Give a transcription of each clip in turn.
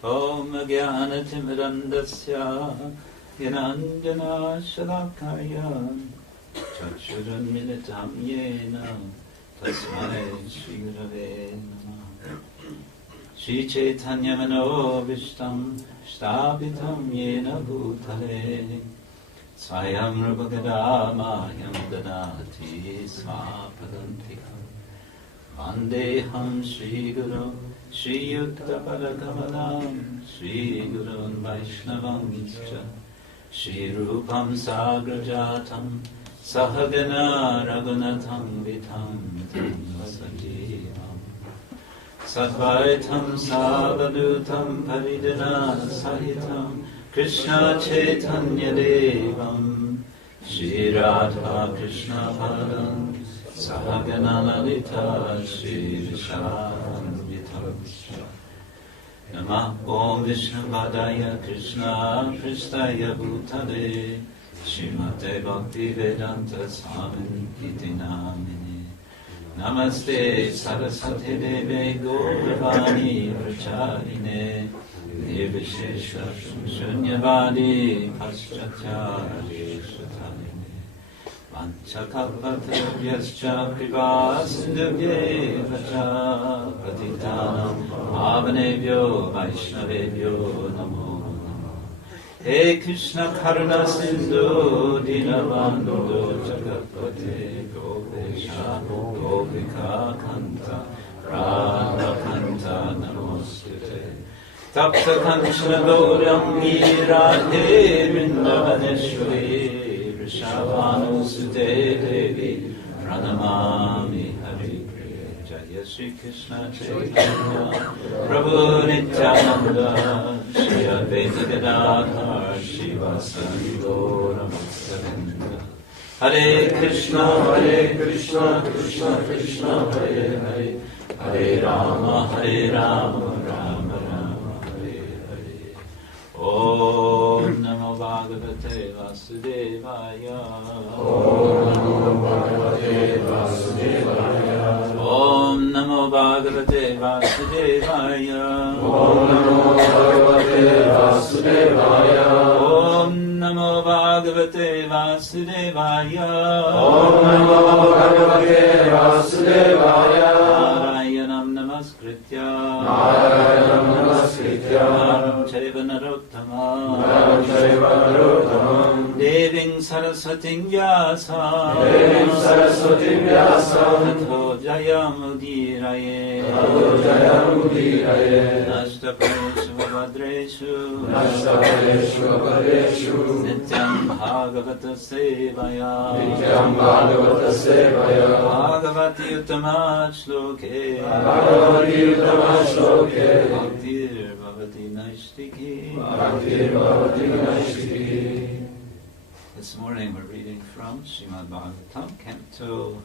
Om Jnana-timirandasya Jnanjana-shalakaya Chakshurunmilitam yena Tasmai Shri-Gurave Namah. Shri Chaitanya-manobhishtam Shtabitam yena bhutale Swayam Rupakadamayam dadati svapadantikam Vandeham Shri-Guru Shri Yukta Padakamalam Shri Gurun Vaishnavamscha Shri Rupam Sagrajatam Sahagana Raghunatham Vitam Sajjivam Sadvaitam Savadutam Paridana Sahitam Krishna Chaitanya Devam Shri Radha Krishna Padam Sahagana Lalita Shri Visham Namah Om Vishnu-padaya Krishna Pristaya Bhutale Srimate Bhakti-vedanta Swami Iti Namine Namaste Saraswati Deve Gauravani Pracharine Nirvishesha Shunyavadi Paschatya-reshatarine Vanchakalpatarvyascha Kripasindhubhyevacha Patitanam Pavanebhyo Vaishnavebhyo Namo Namo. He Krishna Karuna Sindhu Dinabandhu Jagatpate Gopesha Gopika Kanta Radha Kanta Namostute Tapta Kanchana Gaurangi Radhe Vrindavaneshwari Shavanu-sute Devi Pranamami Hari Priya Jaya Shri Krishna Chaitanya Prabhu Nityananda Shri Advaita Gadadhar Shivasari Gaura Bhaktavrinda Hare Krishna Krishna Krishna Hare Hare Hare Rama Rama Rama Hare Hare Om Namo Bhagavate Vasudevaya Om Namo Bhagavate Vasudevaya Om Namo Bhagavate Vasudevaya Om Namo Bhagavate Vasudevaya Narayanam Namaskritya Naram Chaiva Narottamam Deving Saraswatim Vyasam Tato Jayamudiraye Nashtapareshu Vabhadreshu Nityam Bhagavata Sevaya Bhagavati Uttama Shloke Bhaktir Bhavati Naishtiki. This morning we're reading from Srimad-Bhagavatam, Canto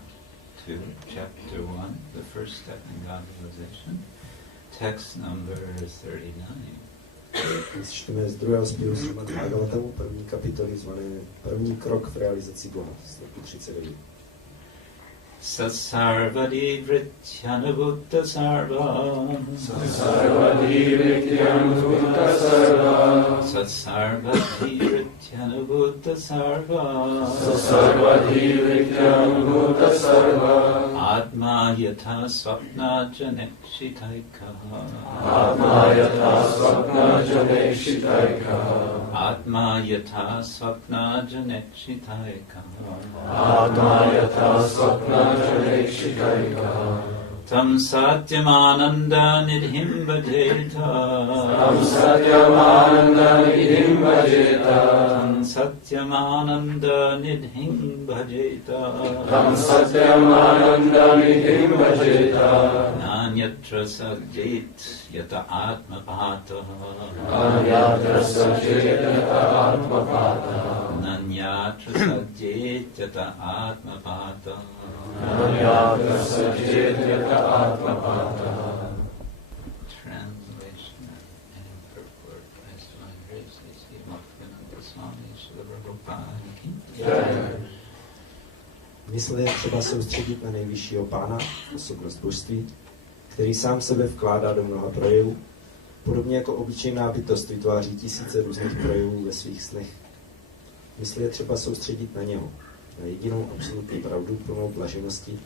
2, Chapter 1, the first step in God realization, text number 39. Čteme z druhého zpěvu Srimad-Bhagavatamu, první kapitoly zvané První krok v realizaci Boha, stropy 39. Sarva-dhī-vṛtty-anubhūta-sarva sarva-dhī-vṛtty-anubhūta-sarva sarva-dhī-vṛtty-anubhūta-sarva sarva-dhī-vṛtty-anubhūta-sarva ātmā yathā svapna-janekṣitaikaḥ ātmā yathā svapna-janekṣitaikaḥ ātmā yathā svapna-janekṣitaikaḥ ātmā yathā svapna-janekṣitaikaḥ tam satyam ānanda-nidhiṁ bhajeta tam satyam ānanda-nidhiṁ bhajeta tam satyam ānanda-nidhiṁ bhajeta tam satyam ānanda-nidhiṁ bhajeta nānyatra sajjed yata ātma-pātaḥ nānyatra sajjed yata ātma-pātaḥ nānyatra sajjed yata ātma-pātaḥ nānyatra sajjed yata ātma-pātaḥ. Translation and purport by His Divine Grace A.C. Bhaktivinoda Swami Srila-Prabhupada. Mysl je třeba soustředit na nejvyššího pána, osobnost božství, který sám sebe vkládá do mnoha projevů, podobně jako obyčejná bytost vytváří tisíce různých projevů ve svých snech. Mysl je třeba soustředit na něho, na jedinou absolutní pravdu plnou blaženosti,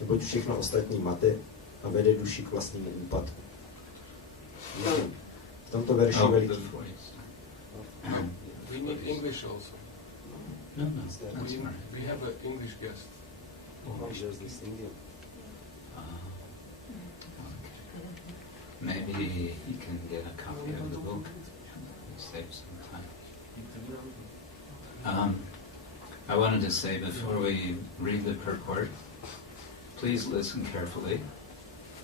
neboť všechno ostatní mate a vede duši k vlastnímu úpadku. V tomto verši veliký... We need English also. No, that's right. We have an English guest. Okay. Maybe he can get a copy of the book and save some time. I wanted to say before we read the purport, please listen carefully.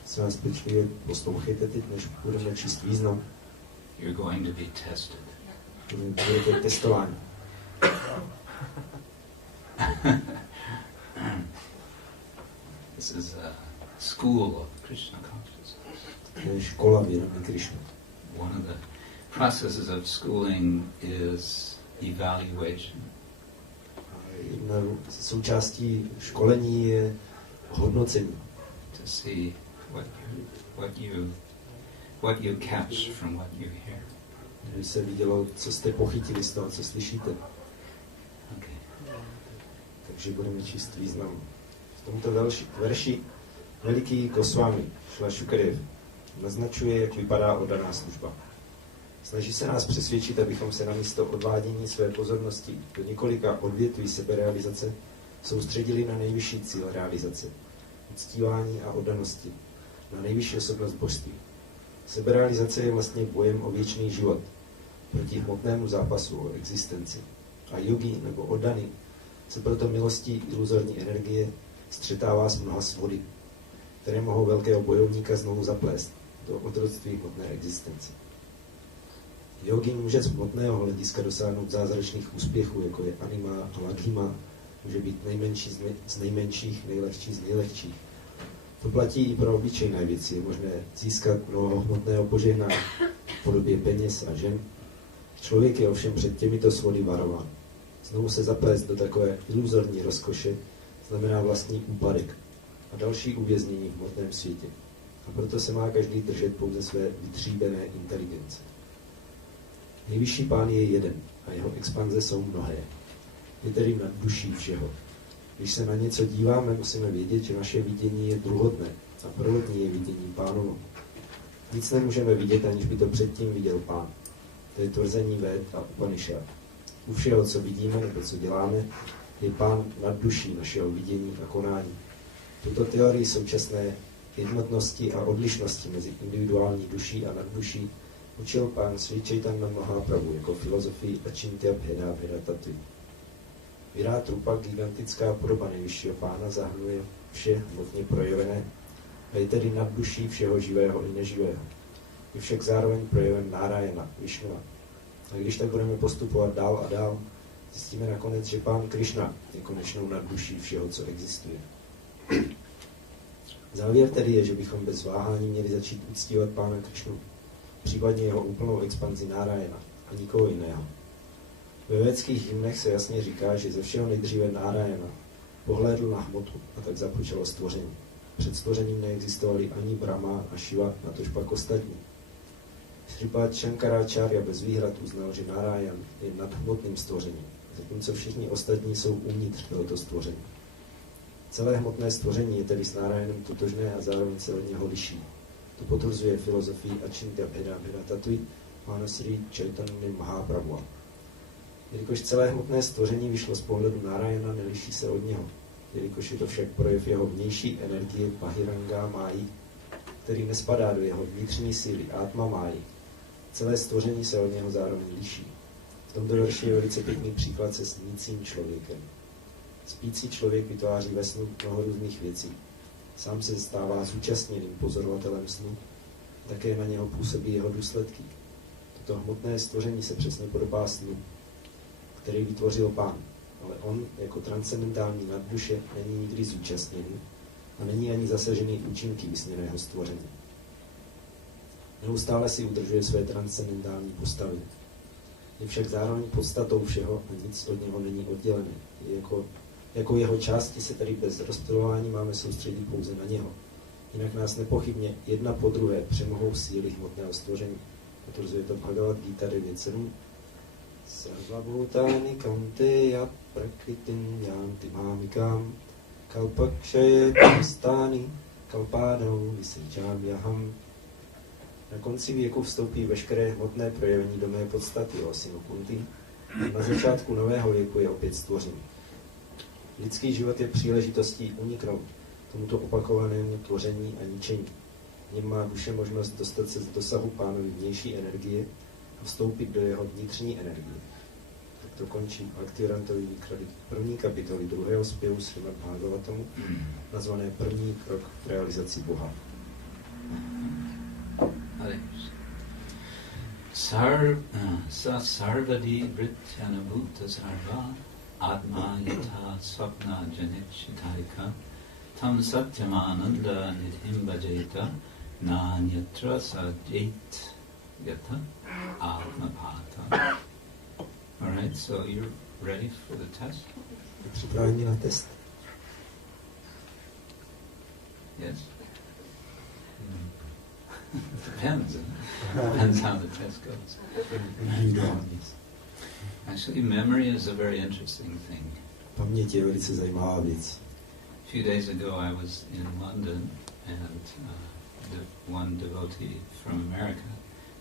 Se vás pečlivě poslouchejte teď, než budeme číst význam. You're going to be tested. Budete testováni. This is a school of Krishna consciousness. To je škola vědomí Krishna. One of the processes of schooling is evaluation. Jedna z součástí školení je hodnocení. To see what you catch from what you hear. Když se vidělo, co jste pochytili z toho, co slyšíte. Okay. Takže budeme číst význam. V tomto verši veliký Goswami, Šla Šukadev, naznačuje, jak vypadá oddaná služba. Snaží se nás přesvědčit, abychom se na místo odvádění své pozornosti do několika odvětví seberealizace soustředili na nejvyšší cíl realizace, uctívání a oddanosti, na nejvyšší osobnost božství. Seberealizace je vlastně bojem o věčný život, proti hmotnému zápasu o existenci. A yogi nebo oddaný se proto milostí iluzorní energie střetává s mnoha svody, které mohou velkého bojovníka znovu zaplést do otroctví hmotné existence. Jogin může z hmotného hlediska dosáhnout zázračných úspěchů, jako je anima a ladhima, může být nejmenší z nejmenších, nejlehčí z nejlehčích. To platí i pro obyčejné věci. Je možné získat mnoho hmotného požehnání v podobě peněz a žen. Člověk je ovšem před těmito svody varován. Znovu se zaplést do takové iluzorní rozkoše znamená vlastní úpadek a další uvěznění v hmotném světě. A proto se má každý držet pouze své vytříbené inteligence. Nejvyšší pán je jeden a jeho expanze jsou mnohé. Je tedy nad duší všeho. Když se na něco díváme, musíme vědět, že naše vidění je druhotné a prvotní je vidění pánovo. Nic nemůžeme vidět, aniž by to předtím viděl pán. To je tvrzení Véd a Upanishad. U všeho, co vidíme nebo co děláme, je pán nad duší našeho vidění a konání. Tuto teorii současné jednotnosti a odlišnosti mezi individuální duší a nadduší učil pán Sri Chaitanya Mahaprabhu jako filozofii ačintya-bheda-bheda-tattva. Virát Rupa, gigantická podoba nejvyššího pána, zahrnuje vše hmotně projevené a je tedy nad duší všeho živého i neživého. Je však zároveň projeven Nárajana, Višnua. A když tak budeme postupovat dál a dál, zjistíme nakonec, že pán Krishna je konečnou nadduší všeho, co existuje. Závěr tedy je, že bychom bez váhání měli začít uctívat pána Krishnu, případně jeho úplnou expanzi Nárajana a nikoho jiného. Ve védských hymnech se jasně říká, že ze všeho nejdříve Nárajana pohlédl na hmotu a tak započalo stvoření. Před stvořením neexistovali ani Brahma a Shiva, natož pak ostatní. Sripad Shankaracharya bez výhrad uznal, že Nárajan je nadhmotným stvořením, zatímco všichni ostatní jsou uvnitř tohoto stvoření. Celé hmotné stvoření je tedy s Nárajanem totožné a zároveň se od něho liší. To potvrzuje filozofii ačintya-bheda-bheda-tattva pána Sri Chaitanya Mahaprabhu. Jelikož celé hmotné stvoření vyšlo z pohledu Nárajana, neliší se od něho. Jelikož je to však projev jeho vnější energie Bahiranga Máji, který nespadá do jeho vnitřní síly ātma Máji. Celé stvoření se od něho zároveň liší. V tomto verši je velice pěkný příklad se snícím člověkem. Spící člověk vytváří ve snu mnoho různých věcí. Sám se stává zúčastněným pozorovatelem snu, také na něho působí jeho důsledky. Toto hmotné stvoření se přesně podobá snu, který vytvořil pán, ale on jako transcendentální nadduše není nikdy zúčastněný a není ani zasažený účinky vysněného stvoření. Neustále si udržuje své transcendentální postavy. Je však zároveň podstatou všeho a nic od něho není oddělené. Jako jeho části se tedy bez rozptylování máme soustředit pouze na něho. Jinak nás nepochybně jedna po druhé přemohou síly hmotného stvoření. Potvrzuje to Bhagavad Gita 9.7. Sarva-bhūtāni kaunteya prakritim yanti māmikām kalpakṣaye kristāni kalpādau visajjāmyaham. Na konci věku vstoupí veškeré hmotné projevení do mé podstaty, o synu Kunti. Na začátku nového věku je opět stvoření. Lidský život je příležitostí uniknout tomuto opakovanému tvoření a ničení. V něm má duše možnost dostat se z dosahu Pánovy vnější energie a vstoupit do jeho vnitřní energie. Tak to končí Bhaktivedantové výklady první kapitoly druhého zpěvu Srimad-Bhagavatamu, nazvané první krok v realizaci Boha. sarva-dhī-vṛtty-anubhūta-sarva ātmā yathā svapna-janekṣitaikaḥ tam satyam ānanda-nidhiṁ bhajeta nānyatra sajjet yata ātma-pātaḥ. All right, so you're ready for the test? Připraveni na test. Yes? Depends. Depends how the test goes. Actually, memory is a very interesting thing. Paměť je velice zajímavá věc. A few days ago I was in London and one devotee from America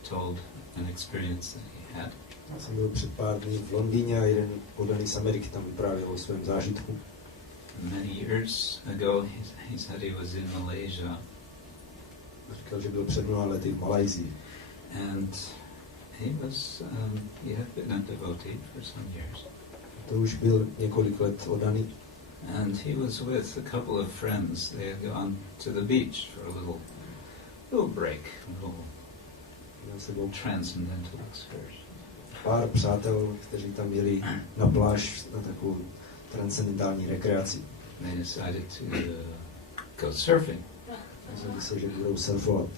told an experience that he had. Já jsem byl před pár dní v Londýně a jeden podaný z Ameriky tam vyprávěl o svém zážitku. Many years ago he said he was in Malaysia. Říkal, že byl před mnoha lety v Malajsii. And he had been a devotee for some years. To už byl několik let oddaný. And he was with a couple of friends. They had gone to the beach for a little break, a little transcendental excursion. Pár přátel, kteří tam jeli na pláž na takovou transcendentální rekreaci. They decided to go surfing. Rozhodli se, že budou surfovat.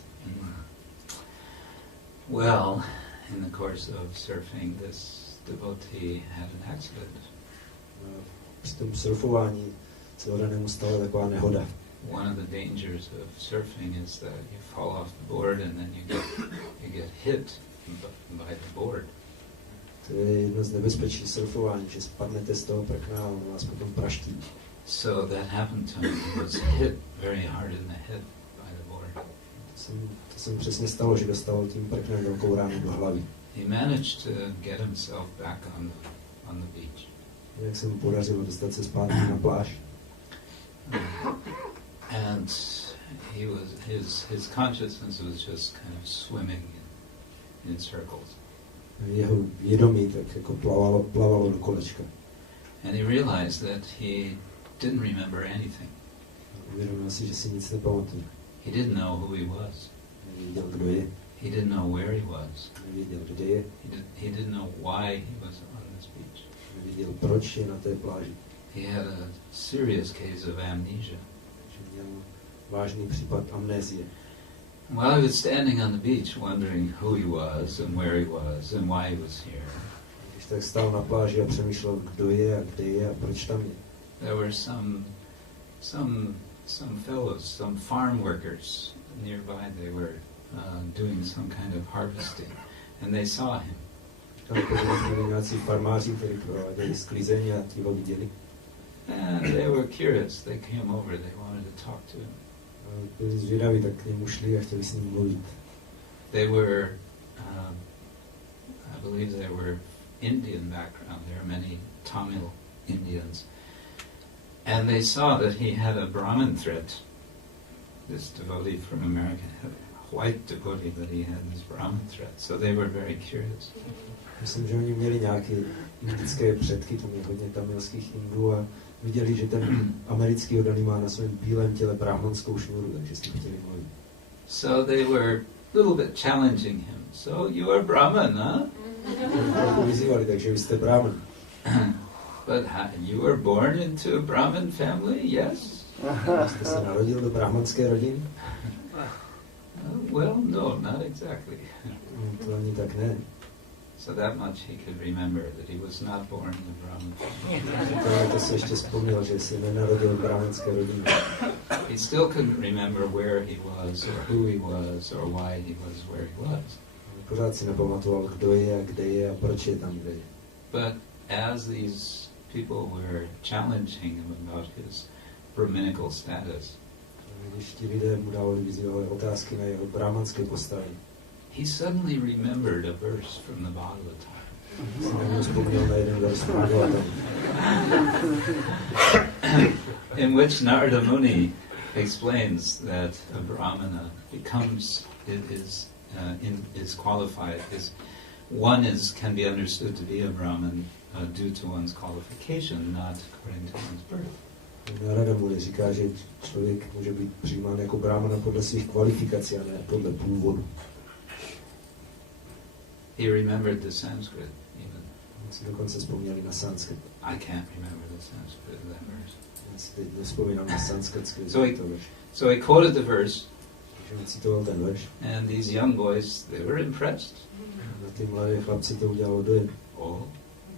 Well, in the course of surfing, this devotee had an accident. Při tom surfování se oddanému stala taková nehoda. One of the dangers of surfing is that you fall off the board and then you get hit by the board. To je jedno z nebezpečí surfování, že spadnete z toho prkna a on vás potom praští. So that happened to me. He was hit very hard in the head by the board. To se mi přesně stalo, že dostal tím prknem velkou ránu do hlavy. He managed to get himself back on the beach. Jak se mu podařilo dostat se zpátky na pláž. And his consciousness was just kind of swimming in circles. Jeho vědomí tak jako plavalo do kolečka. And he realized that he didn't remember anything. Uvědomil si, že si nic nepamatuje. He didn't know who he was. Nevěděl, kdo je. He didn't know where he was. Nevěděl, kde je. He didn't know why he was on this beach. Nevěděl, proč je na té pláži. He had a serious case of amnesia. Měl vážný případ amnézie. While he was standing on the beach wondering who he was and where he was and why he was here, Když tak stál na pláži a přemýšlel, kdo je a kde je a proč tam je. there were some fellows, some farm workers nearby. They were doing some kind of harvesting, and they saw him. Tam byli nějací farmáři, kteří prováděli sklizeň a ti ho viděli. And they were curious. They came over. They wanted to talk to him. Byli zvědaví, tak k němu šli a chtěli s ním mluvit. They were, I believe they were Indian background. There are many Tamil Indians. And they saw that he had a Brahmin thread. This devotee from America had a white devotee, but he had this Brahmin thread. So they were very curious. Myslím, že oni měli nějaké indické předky, tam je hodně tamilských Indů a viděli, že ten americký oddaný má na svém bílém těle brahmanskou šňůru, takže s ním chtěli mluvit. So they were a little bit challenging him. So you are Brahman, huh? Trochu vyzývali, takže vy jste Brahman. But you were born into a Brahmin family, yes? Jste se narodil do brahmanské rodiny? Well, no, not exactly. To ani tak ne. So that much he could remember, that he was not born in a Brahman. To si ještě vzpomněl, že se nenarodil v brahmanské rodině. He still couldn't remember where he was, or who he was, or why he was where he was. Pořád si nepamatoval, kdo je a kde je a proč je tam, kde je. But as these people were challenging him about his brahminical status, Když ti lidé mu dávali vyzývavé otázky na jeho brahmanské postavení, he suddenly remembered a verse from the Bhagavatam. si na něj vzpomněl na jeden verš Bhagavatam, in which Narada Muni explains that a brahmana becomes is qualified. Can be understood to be a brahman due to one's qualification, not according to one's birth. Narada Muni říká, že člověk může být přijímán jako brahmana podle svých kvalifikací a ne podle původu. He remembered the Sanskrit even. On si dokonce vzpomněli na sanskrit. I can't remember the Sanskrit of that verse. Já si teď nevzpomínám na sanskritský verš. So he quoted the verse, Takže on citoval ten verš. and these young boys, they were impressed. Na ty mladé chlapci to udělalo dojem. Oh,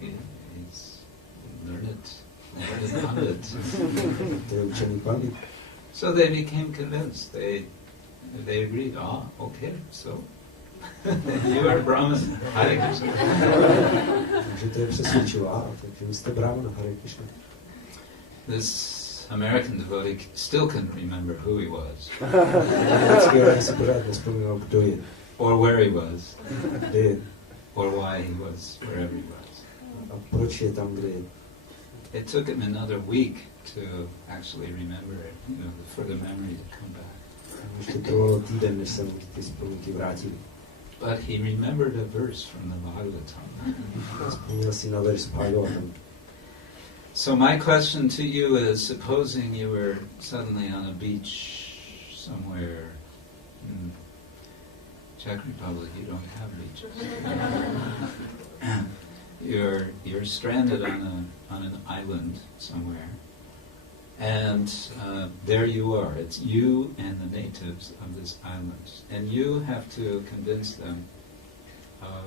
he's learned it. To je učený pandit. So they became convinced. They agreed. Okay, so you are Brahman. Hare Krishna. Takže to je přesvědčilo. Takže vy jste brahmana, Hare Krishna. This American devotee still couldn't remember who he was, Americký orang si pořád nevzpomínal, kdo je, or where he was, kde je or why he was wherever he was. a proč je tam, kde je. It took him another week to actually remember it, for the memory to come back. Ještě trvalo týden, než se mu ty vzpomínky vrátily. But he remembered a verse from the Bhagavatam. Vzpomněl si na verš Bhagavatam. So my question to you is, supposing you were suddenly on a beach somewhere in Czech Republic, you don't have beaches. You're stranded on an island somewhere, and there you are. It's you and the natives of this island, and you have to convince them of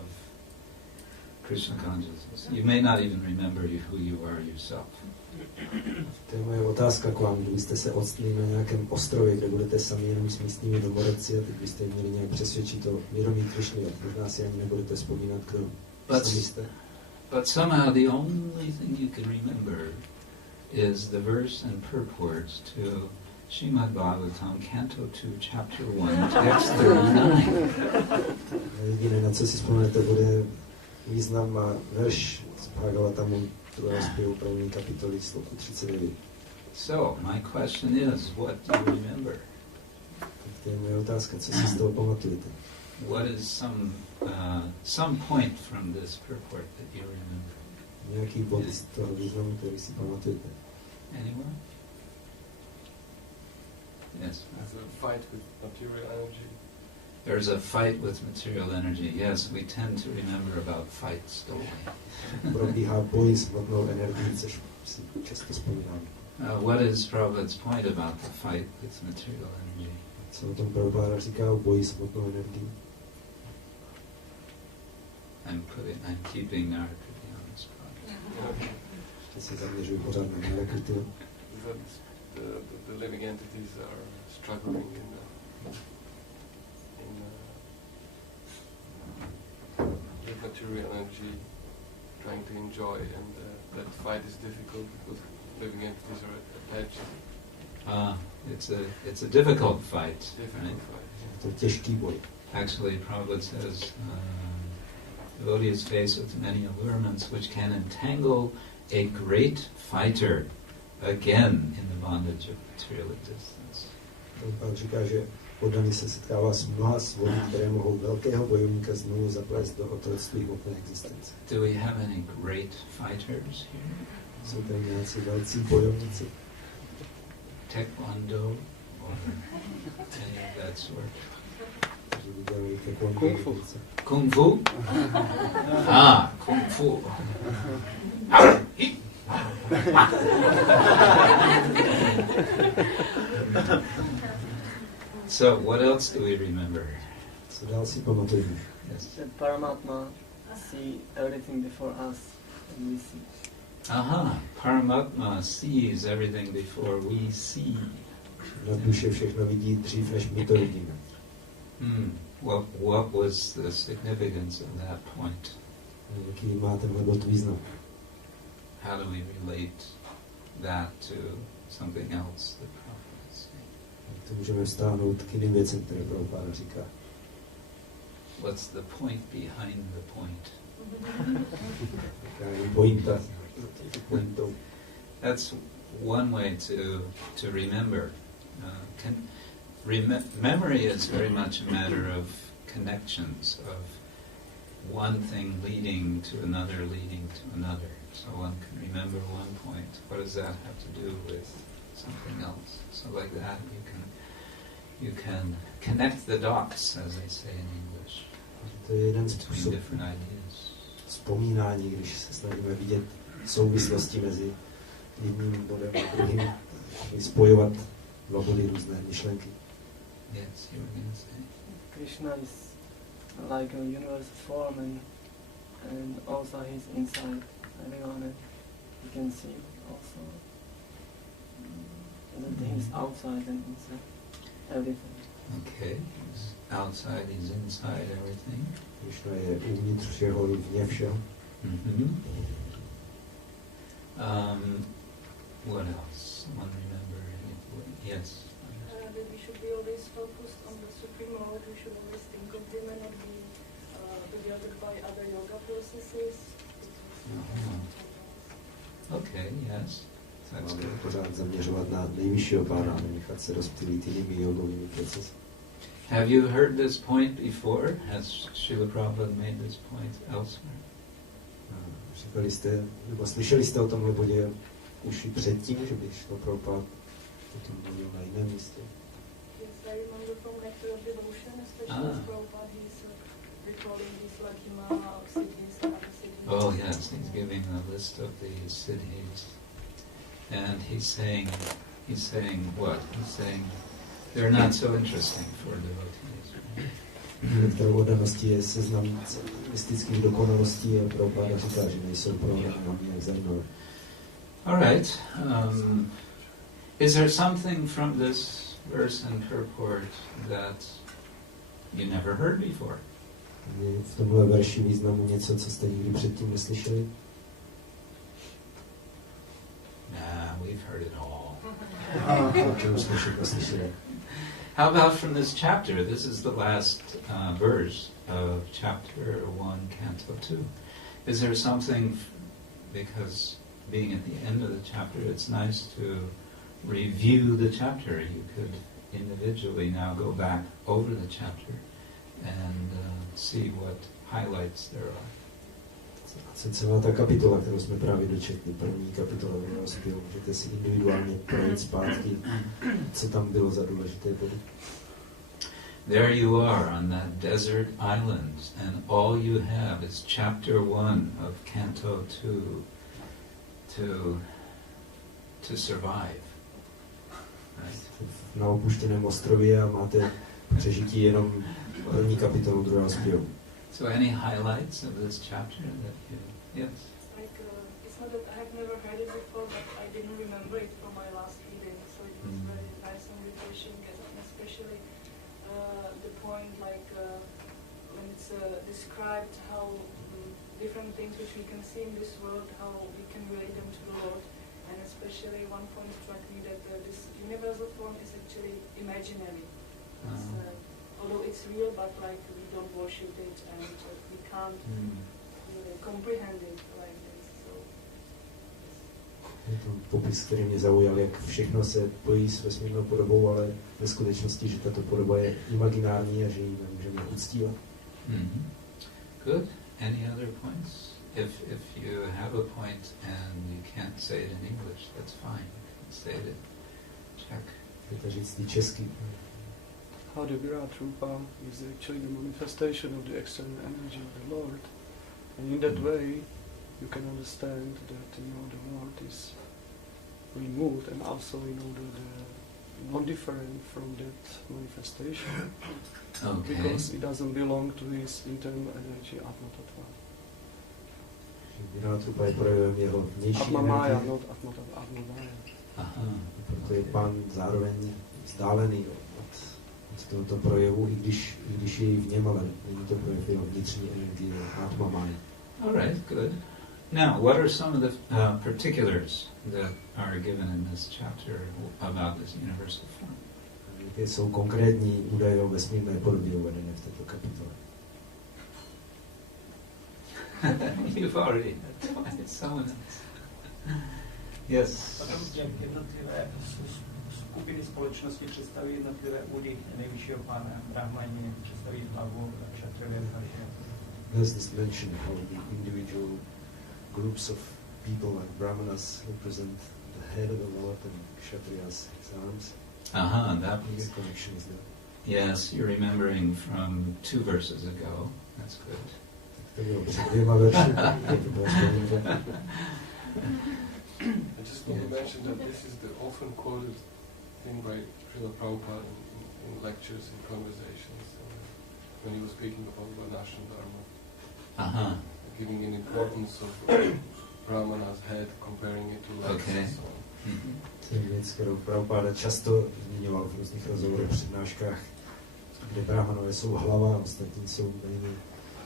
Krishna consciousness. You may not even remember who you are yourself. To je moje otázka k vám. Kdybyste se odstli na nějakém ostrově, kde budete sami jenom s místními domorodci a teď byste měli nějak přesvědčit o vědomí Krišny, a možná si ani nebudete vzpomínat, kdo sami jste. But somehow the only thing you can remember is the verse and purports to Srimad-Bhagavatam, Canto 2, Chapter 1, Text 39. Jediné, na co si vzpomenete, bude význam a verš z Bhagavatamu, druhého zpěvu první kapitoly, sloku 39. So, my question is, what do you remember? Tak to je moje otázka, co si z toho pamatujete? What is some point from this purport that you remember? Nějaký bod z toho významu, který si pamatujete? Anyone? Yes. There's a fight with material energy. There's a fight with material energy. Yes, we tend to remember about fights, don't we? Probíhá boj s hmotnou energií, což si často vzpomínám. What is Prabhupada's point about the fight with material energy? Co o tom Prabhupada říká o boji s hmotnou energií? I'm keeping Narakriti on the spot. Ještě se zaměřuji pořád na Narakriti. The living entities are struggling with material energy, trying to enjoy, and that fight is difficult because living entities are attached. It's a difficult fight. Difficult fight. To je těžký boj. Actually, Prabhupada says, devotee is faced with many allurements which can entangle a great fighter again in the bondage of material existence. Prabhupada říká, že poddaný se setkává s mnoha svodí, které mohou velkého bojovníka znovu zaplést do otroctví hmotné existence. Do we have any great fighters here? Jsou tady nějací velcí bojovníci? Taekwondo or any of that sort? Že by dělali taekwondo. Kung fu. Kung fu? Kung fu. So, what else do we remember? Co dál si pamatujeme? Yes. That Paramatma see everything before us and we see. Aha, Paramatma sees everything before we see. Na duše všechno vidí dřív, než my to vidíme. What was the significance of that point? Jaký má tenhle bod význam? How do we relate that to something else that Prabhupada is saying? To můžeme vztáhnout k jiným věcem, které Prabhupada říká. What's the point behind the point? That's one way to remember. Memory is very much a matter of connections, of one thing leading to another, So one can remember one point. What does that have to do with something else? So like that, you can connect the dots, as they say in English, To je jeden between způsob different ideas. vzpomínání, když se snažíme vidět souvislosti mezi jedním bodem a druhým, spojovat dva body různé myšlenky. Yes, you were going to say. Krishna is like a universal form and also he's inside everyone and you can see also that he's outside and inside everything. Okay, he's outside, he's inside everything. Krishna je uvnitř všeho i vně všeho. What else? Someone remember? Yes. That we should be always focused on the Supreme Lord. We should always think of him and not be bewildered by other yoga processes. Okay, yes. That's Máme good. pořád zaměřovat na nejvyššího pána a nechat se rozptýlit jinými jogovými procesy. Have you heard this point before? Has Srila Prabhupada made this point elsewhere? Říkali jste, nebo slyšeli jste o tomhle bodě už i předtím, že by šlo Prabhupada o tom mluvil na jiném místě? Yes, I remember from Nectar of Devotion, especially as Prabhupada, he's recalling these like Himala, cities and other cities. Oh yes, he's giving a list of the siddhis. And he's saying what? He's saying they're not so interesting for devotees. Nektar oddanosti je seznam mystických dokonalostí a Prabhupada říká, že nejsou pro mě nějak zajímavé. All right. Is there something from this verse and purport that you never heard before? Je v tomhle verši významu něco, co jste nikdy předtím neslyšeli? Nah, we've heard it all. To už jsme všechno slyšeli. How about from this chapter? This is the last verse of chapter 1, canto 2. Is there something, because being at the end of the chapter, it's nice to review the chapter. You could individually now go back over the chapter and see what highlights there are. Celá ta kapitola, kterou jsme právě dočetli, první kapitola Rozpěl, můžete si individuálně projít zpátky, co tam bylo za důležité body. There you are on that desert island, and all you have is chapter 1 of canto 2 to survive. Right? Na opuštěném ostrově a máte přežití jenom první kapitolu druhého zpěvu. So any highlights of this chapter that you... Yes? Like, it's not that I have never heard it before, but I didn't remember it from my last reading, so it was very nice and refreshing, and especially the point like when it's described how different things which we can see in this world, how we can relate them to the Lord, and especially one point struck me that this universal form is actually imaginary. Although it's real, but like we don't worship it and we can't comprehend it like this. So, Je to popis, který mě zaujal, jak všechno se pojí s vesmírnou podobou, ale ve skutečnosti, že tato podoba je imaginární a že ji nemůžeme uctívat. Good. Any other points? If you have a point and you can't say it in English, that's fine. You can say it in Czech. Můžete říct i česky. How the Virat Rupa is actually the manifestation of the external energy of the Lord, and in that way you can understand that the Lord is removed, and also the non-different from that manifestation, Okay. because it doesn't belong to his internal energy, ātma-pātaḥ. Vinátrupa je projevem jeho vnější Ātma-māja, energie, not ātma-māja. Aha. proto je pán zároveň vzdálený od tohoto projevu, i když je v něm, ale není to projev jeho vnitřní energie, ātma-māja. All right, good. Now, what are some of the particulars that are given in this chapter about this universal form? Jaké jsou konkrétní údaje o vesmírné podobě uvedené v této kapitole? You've already had twice, someone else. Yes. Jak jednotlivé skupiny společnosti představí jednotlivé údy nejvyššího pána, brahmani představí hlavu, kšatrově, Does this mention how the individual groups of people like brahmanas represent the head of the Lord and kshatriyas his arms? That What was, connection is there? yes, you're remembering from 2 verses ago. That's good. To bylo před 2 verši, to bylo vzpomínka. I just want to mention that this is the often quoted thing by Srila Prabhupada in lectures and conversations when he was speaking about Varnashram Dharma, giving an importance of Brahmana's head, comparing it to legs Okay. and so on. To je věc, kterou Prabhupada často zmiňoval v různých rozhovorech, přednáškách, kde brahmanové jsou hlava a ostatní jsou méně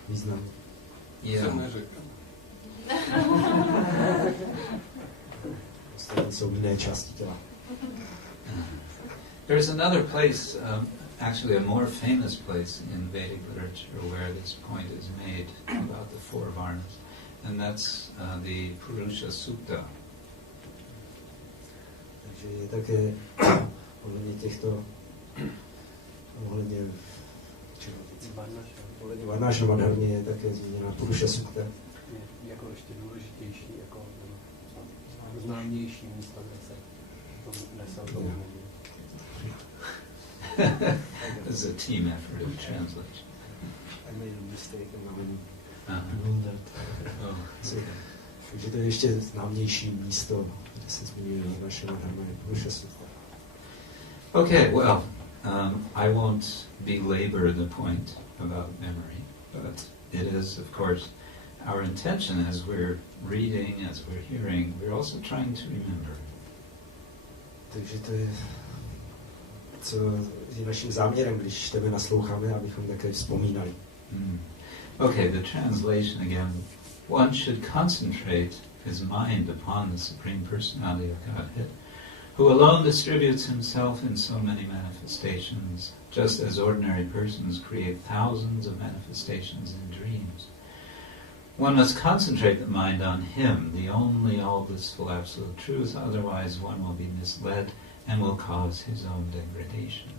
významní. Yeah. Ostatní jsou jiné části těla. There's another place, actually a more famous place in Vedic literature where this point is made about the 4 varnas, and that's the Purusha Sukta. Takže je také ohledně těchto, ohledně Varnashram Dharmě je také zmíněna Purusha Sukta. Jako ještě důležitější, jako známější místo, kde se to nesou. This is a team effort of translation. I made a mistake and Oh, takže to je ještě známější místo, kde se zmiňuje Varnashram Dharma je Purusha Sukta. Okay, well, I won't belabor the point about memory, but it is, of course, our intention as we're reading, as we're hearing, we're also trying to remember. Takže to je, co je naším záměrem, když čteme, nasloucháme, abychom také vzpomínali. Okay, the translation again. One should concentrate his mind upon the Supreme Personality of Godhead, who alone distributes himself in so many manifestations, just as ordinary persons create thousands of manifestations in dreams. One must concentrate the mind on Him, the only all-blissful absolute truth, otherwise one will be misled and will cause his own degradation.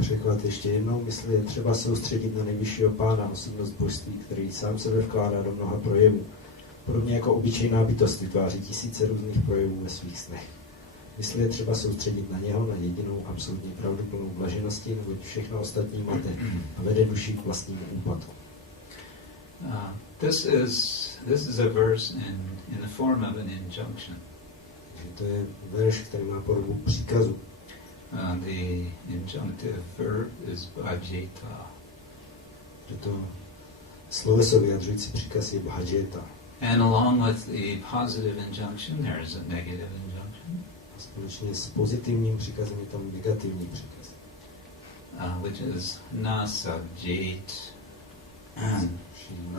Překlad ještě jednou, mysli je třeba soustředit na nejvyššího pána, osobnost božství, který sám sebe vkládá do mnoha projevů. Podobně jako obyčejná bytost vytváří tisíce různých projevů ve svých snech. Mysli je třeba soustředit na něho, na jedinou absolutní pravdu plnou blaženosti, neboť všechno ostatní mate a vede duši k vlastnímu úpadku. This is a verse in the form of an injunction. Takže to je verš, který má podobu příkazu. The injunctive verb is bhajeta. To sloveso vyjadřující příkaz je bhajeta. And along with the positive injunction, there is a negative injunction. Společně s pozitivním příkazem je tam negativní příkaz. Which is sajjet.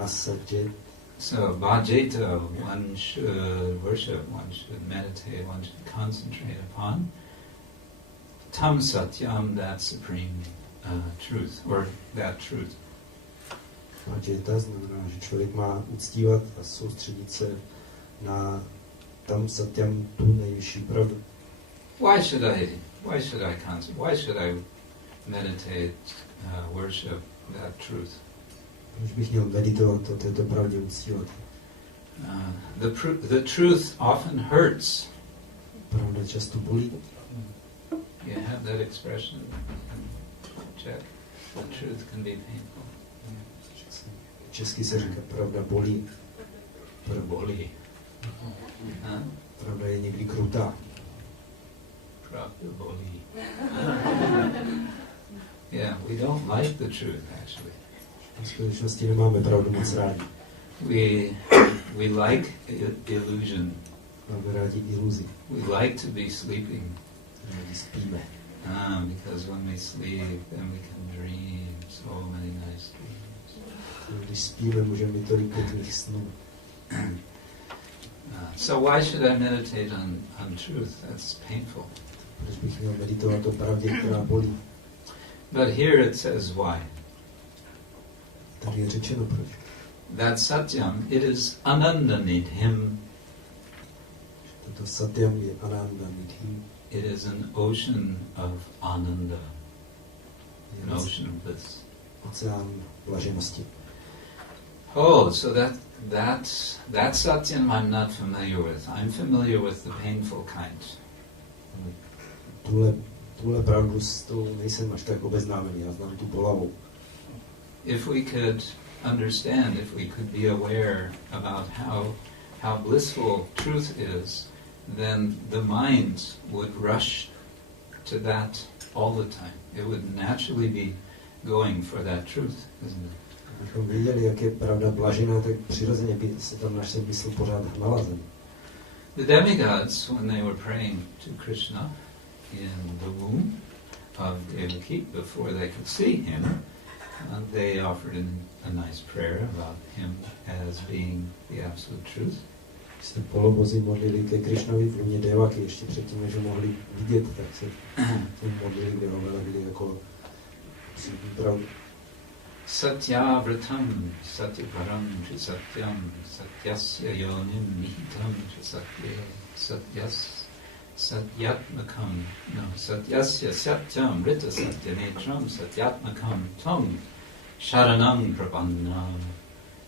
Sajjet. So bhajeta, one should worship, one should meditate, one should concentrate upon. Tam satyam, that supreme truth, or that truth. Bhajeta znamená, že člověk má uctívat a soustředit se na tam satyam, tu nejvyšší pravdu. Why should I concentrate? Why should I meditate, worship that truth? Proč bych měl meditovat o této pravdě uctívat? The truth often hurts. Pravda často bolí. You have that expression in Czech. The truth can be painful. Česky se říká pravda bolí. Bolí. Pravda je někdy krutá. Pravda bolí. Yeah, we don't like the truth, actually. V skutečnosti nemáme pravdu moc rádi. We like illusion. Máme rádi iluzi. We like to be sleeping. Rádi spíme. Because when we sleep, then we can dream so many nice dreams. Když spíme, můžeme mít tolik pěkných snů. So why should I meditate on truth? That's painful. Proč bych měl meditovat o pravdě, která bolí? But here it says why. Tady je řečeno proč. That satyam, it is ānanda-nidhiṁ. Toto satyam je ānanda-nidhiṁ. It is an ocean of ānanda, an ocean of bliss. Oceán blaženosti. Oh, so that satyam I'm not familiar with. I'm familiar with the painful kind. Tuhle pravdu s tou nejsem až tak obeznámený, já znám tu bolavou. If we could understand, if we could be aware about how blissful truth is, then the mind would rush to that all the time. It would naturally be going for that truth, isn't it? Kdybychom věděli, jak je pravda blažená, tak přirozeně by se tam naše mysl pořád hnala zem. The demigods, when they were praying to Krishna in the womb of Devaki, before they could see him, they offered a nice prayer about him as being the absolute truth. Když se polobozi modlili ke Krishnovi v lůně Devaki, ještě předtím, než ho mohli vidět, tak se modlili, kde ho velebili jako absolutní pravdu. Satyā-vṛttam, satyaparam, tri satyam, satyasya yonim nihitam, tri satye, satyatmakam, satyasya satyam, vrita satyanetram, satyatmakam, tam, sharanam prabannam.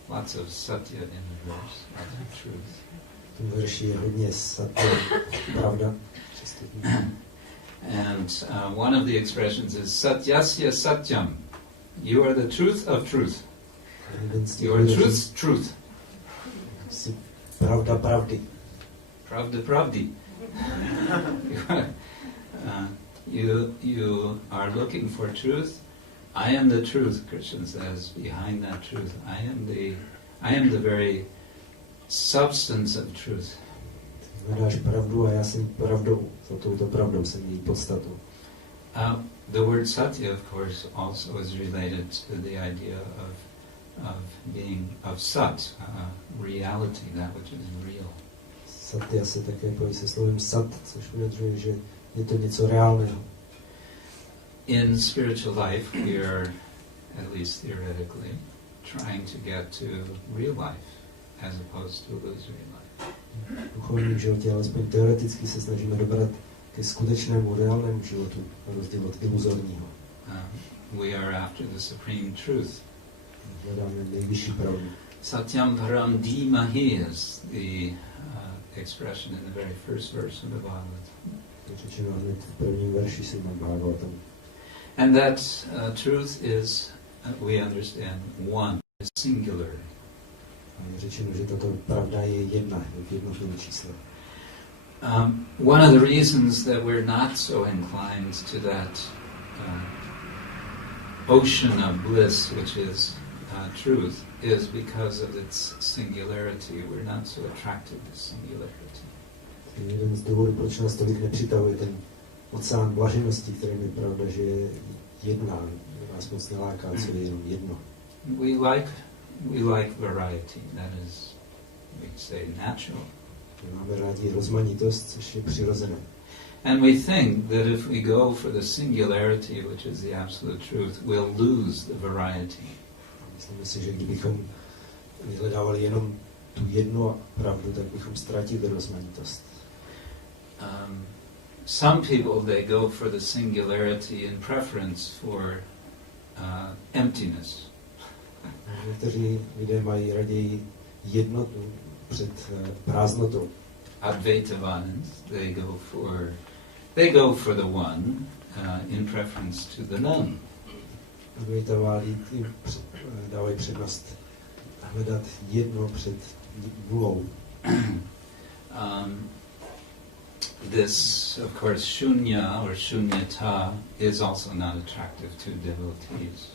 Lots of satya in the verse, lots of truth. V tom verši je hodně satya, pravda. And one of the expressions is satyasya satyam. You are the truth of truth. You are truth's truth. Pravda pravdy. Pravda pravdi. You are looking for truth. I am the truth, Krishna says, behind that truth. I am the very substance of truth. Hledáš pravdu a já jsem pravdou. Za touto pravdou jsem její podstatou. The word satya, of course, also is related to the idea of being of sat, reality, that which is real. Satya se také pojí se slovem sat, což vyjadřuje, že je to něco reálného. In spiritual life, we are, at least theoretically, trying to get to real life, as opposed to illusory life. V duchovním životě, alespoň teoreticky, se snažíme dobrat ke skutečnému, reálnému životu, na rozdíl od iluzorního. We are after the supreme truth. Hledáme nejvyšší pravdu. Satyam param dhimahi is the expression in the very first verse of the Bhagavatam. Je řečeno hned v prvním verši Srimad-Bhagavatam. And that truth is, we understand, one, is singular. A je řečeno, že tato pravda je jedna, je v jednotném čísle. One of the reasons that we're not so inclined to that ocean of bliss, which is truth, is because of its singularity. We're not so attracted to singularity. Jeden z důvodů, proč nás tolik nepřitahuje ten oceán blaženosti, kterým je pravda, že je jedna, nás moc neláká, co je jenom jedno. We like variety, that is, we say, natural. Máme rádi rozmanitost, což je přirozené. And we think that if we go for the singularity, which is the absolute truth, we'll lose the variety. Myslíme si, že kdybychom vyhledávali jenom tu jednu pravdu, tak bychom ztratili rozmanitost. Some people, they go for the singularity in preference for emptiness. Někteří lidé mají raději jednotu před prázdnotou. Advaitavadins, they go for the one in preference to the none. Advaitavadi dávají přednost hledat jedno před nulou. this, of course, shunya or shunyata is also not attractive to devotees.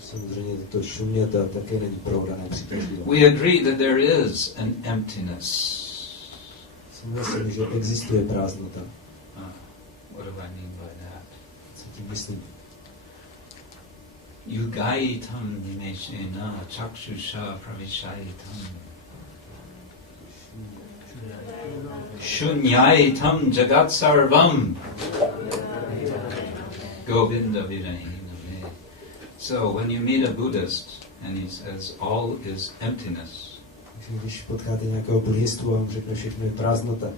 Samozřejmě to šunyata také není pro dané přitažlivé. We agree that there is an emptiness. Souhlasím, že existuje prázdnota. What do I mean by that? Co tím myslím? Yugaitam nimeshena chakshusha pravishaitam shunyaitam jagat sarvam govinda virahiname. So when you meet a Buddhist and he says all is emptiness, Když potkáte nějakého buddhistu a on řekne všechno je prázdnota,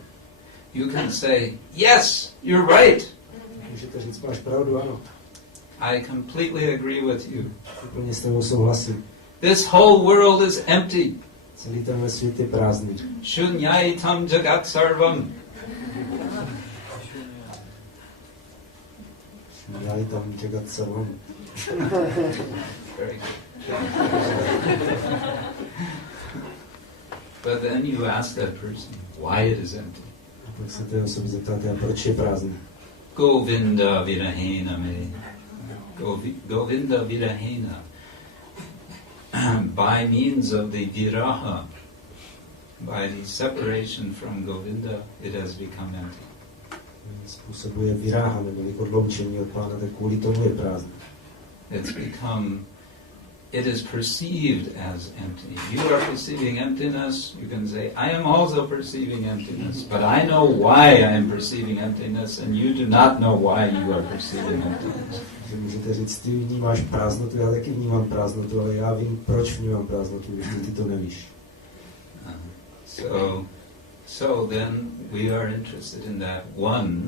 you can say, yes, you're right. můžete říct, máš pravdu, ano. I completely agree with you. Úplně s tebou souhlasím. This whole world is empty. Celý tenhle svět je prázdný. Shunyaitam jagat sarvam. Shunyaitam jagat sarvam. Very good. But then you ask that person why it is empty. A pak se té osoby zeptáte, proč je prázdný. Govinda virahena me. Govinda virahena. By means of the viraha, by the separation from Govinda, it has become empty. Způsobuje viráha, nebo odloučení od Pána, tak kvůli tomu je prázdný. It is perceived as empty. You are perceiving emptiness, you can say, I am also perceiving emptiness, but I know why I am perceiving emptiness, and you do not know why you are perceiving emptiness. Můžete říct, ty vnímáš prázdnotu, já taky vnímám prázdnotu, ale já vím, proč vnímám prázdnotu, když ty to nevíš. So then we are interested in that one,